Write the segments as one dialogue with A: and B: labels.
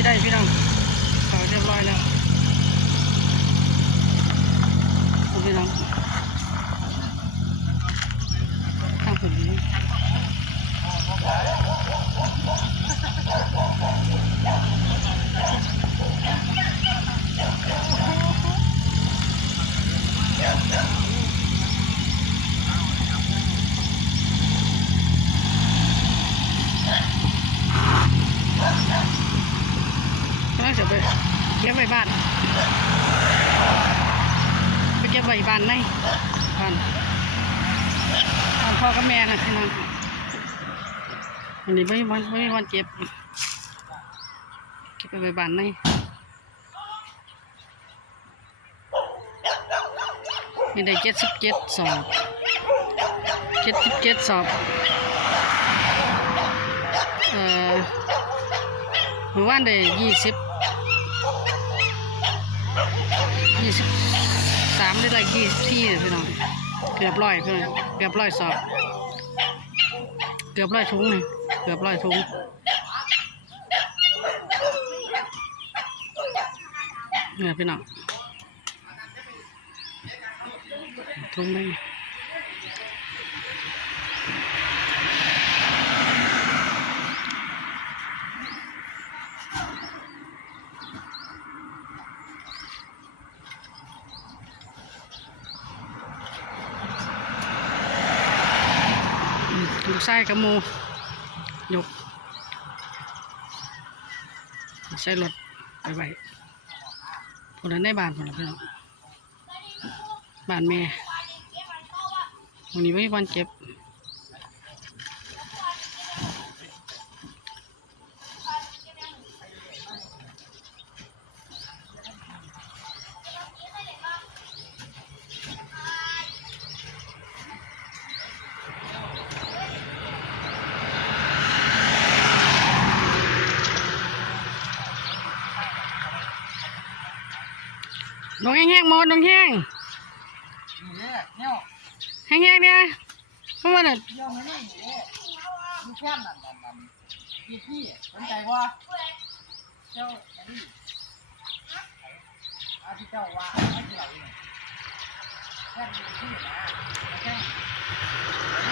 A: ที่ได้พี่น้องเขาเรียบร้อยแล้วเอาพี่น้องทางผมนี้กำลังจะไปเก็ บ้านไปเก็บไว้บ้านในบ้านบ้านพ่อกับแม่นะพี่น้องวันนี้ไม่มีวันไม่มีวันเจ็บเก็บไปไว้บ้านในมีได้เจ็ดสิบเจ็ดสอบเจ็ดสิบเจ็ดสอบเอ่อเมื่อวานได้ยี่สิบ ยี่สิบสามได้ละยี่สี่พี่น้องเกือบร้อยพี่น้องเกือบร้อยสอบเกือบร้อยถุงเลยเกือบร้อยถุงเนี่ยพี่น้องถุงหนึงถุง ไส้กระมูยกใส่รถไปไว้คนนั้นได้บานคนละพี่น้องบานแม่วันนี้ไม่มีวันเก็บ ลงแห้งๆหมดลงแห้ง
B: นี่ยเนี่ย
A: แห้งๆเนี่ยเพราะว่าเนี่ย
B: เยี่ยมไม่ได้เนี่ยลูกแก้มนั่นนั่นนั่นพี่พี่สนใจว่าเจ้าอันนี้อาที่เจ้าว่าให้ที่เราเนี่ยแค่มีที่นะแค่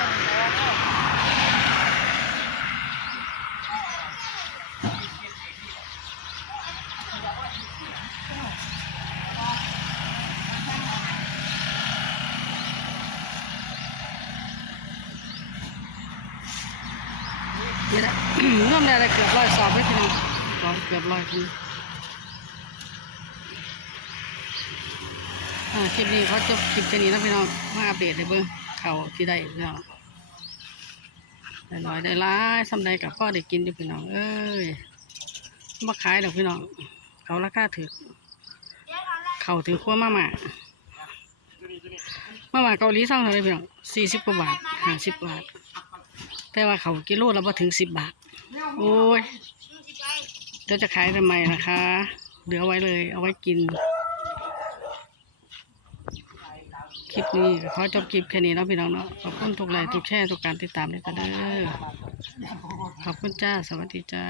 A: นี่แหละร่วมได้อะไรเกือบร้อยสอบไม่ถึงร้อยเกือบร้อยทีอ่าคลิปนี้เขาจบคลิปแค่นี้นะพี่น้องมาอัปเดตให้เบิ้งเขาที่ได้พี่น้องได้ร้อยได้ร้ายสำใดกับพ่อได้กินอยู่พี่น้อง เอ้ยมาขายดอกพี่น้อง เขาราคาถือเขาถือขั้วมาม่ามาม่าเกาหลีซ่องเท่าไรพี่น้องสี่สิบกว่าบาทห้าสิบบาท แต่ว่าเขากิโลละพอถึงสิบบาท โอ้ยเดี๋ยวจะขายทำไมนะคะ เหลือไว้เลย เอาไว้กิน คลิปนี้ก็ขอจบคลิปแค่นี้เนาะพี่น้องเนาะ ขอบคุณทุกไลค์ทุกแชร์ทุกการติดตามเลยจ้ะเด้อขอบคุณจ้า สวัสดีจ้า